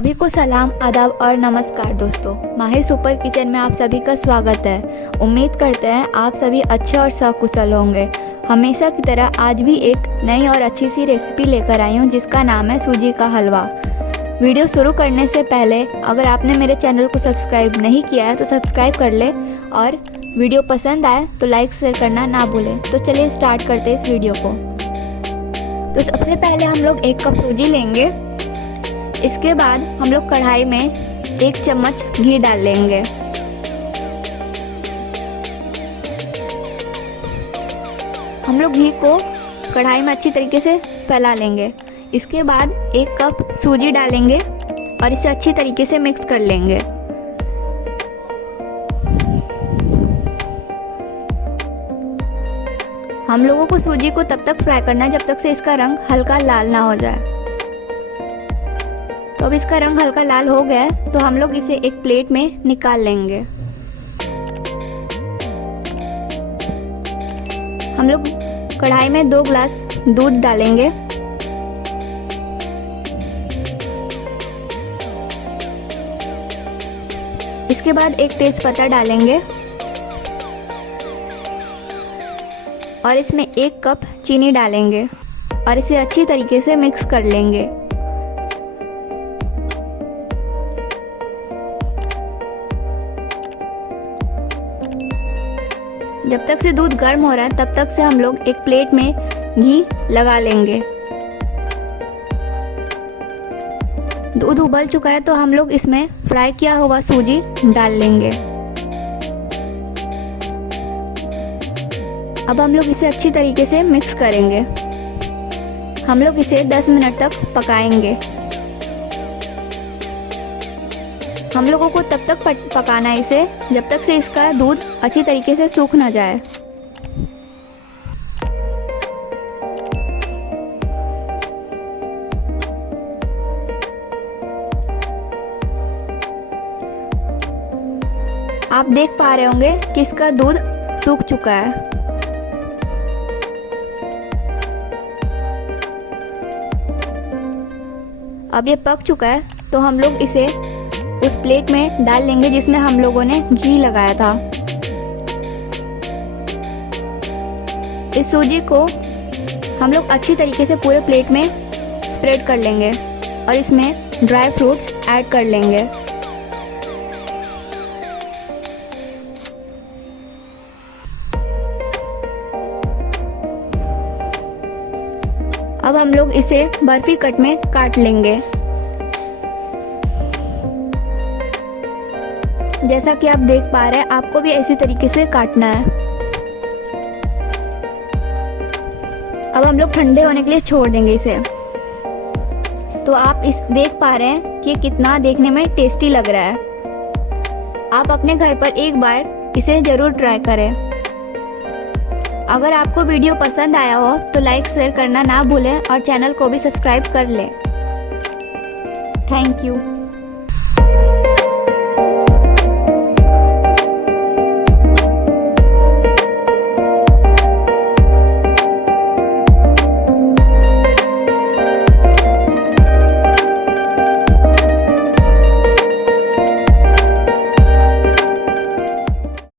सभी को सलाम, आदाब और नमस्कार दोस्तों। माहिर सुपर किचन में आप सभी का स्वागत है। उम्मीद करते हैं आप सभी अच्छे और सकुशल होंगे। हमेशा की तरह आज भी एक नई और अच्छी सी रेसिपी लेकर आई हूँ जिसका नाम है सूजी का हलवा। वीडियो शुरू करने से पहले अगर आपने मेरे चैनल को सब्सक्राइब नहीं किया है तो सब्सक्राइब कर ले और वीडियो पसंद आए तो लाइक शेयर करना ना भूलें। तो चलिए स्टार्ट करते हैं इस वीडियो को। तो सबसे पहले हम लोग 1 कप सूजी लेंगे। इसके बाद हम लोग कढ़ाई में 1 चम्मच घी डाल लेंगे। हम लोग घी को कढ़ाई में अच्छी तरीके से फैला लेंगे। इसके बाद 1 कप सूजी डालेंगे और इसे अच्छी तरीके से मिक्स कर लेंगे। हम लोगों को सूजी को तब तक फ्राई करना है जब तक से इसका रंग हल्का लाल ना हो जाए। तो अब इसका रंग हल्का लाल हो गया है तो हम लोग इसे एक प्लेट में निकाल लेंगे। हम लोग कढ़ाई में 2 ग्लास दूध डालेंगे। इसके बाद 1 तेजपत्ता डालेंगे और इसमें 1 कप चीनी डालेंगे और इसे अच्छी तरीके से मिक्स कर लेंगे। जब तक से दूध गर्म हो रहा है तब तक से हम लोग एक प्लेट में घी लगा लेंगे। दूध उबल चुका है तो हम लोग इसमें फ्राई किया हुआ सूजी डाल लेंगे। अब हम लोग इसे अच्छी तरीके से मिक्स करेंगे। हम लोग इसे 10 मिनट तक पकाएंगे। हम लोगों को तब तक पकाना है इसे जब तक से इसका दूध अच्छी तरीके से सूख ना जाए। आप देख पा रहे होंगे कि इसका दूध सूख चुका है। अब ये पक चुका है तो हम लोग इसे उस प्लेट में डाल लेंगे जिसमें हम लोगों ने घी लगाया था। इस सूजी को हम लोग अच्छी तरीके से पूरे प्लेट में स्प्रेड कर लेंगे और इसमें ड्राई फ्रूट्स ऐड कर लेंगे। अब हम लोग इसे बर्फी कट में काट लेंगे। जैसा कि आप देख पा रहे हैं आपको भी इसी तरीके से काटना है। अब हम लोग ठंडे होने के लिए छोड़ देंगे इसे। तो आप इस देख पा रहे हैं कि कितना देखने में टेस्टी लग रहा है। आप अपने घर पर एक बार इसे ज़रूर ट्राई करें। अगर आपको वीडियो पसंद आया हो तो लाइक शेयर करना ना भूलें और चैनल को भी सब्सक्राइब कर लें। Thank you.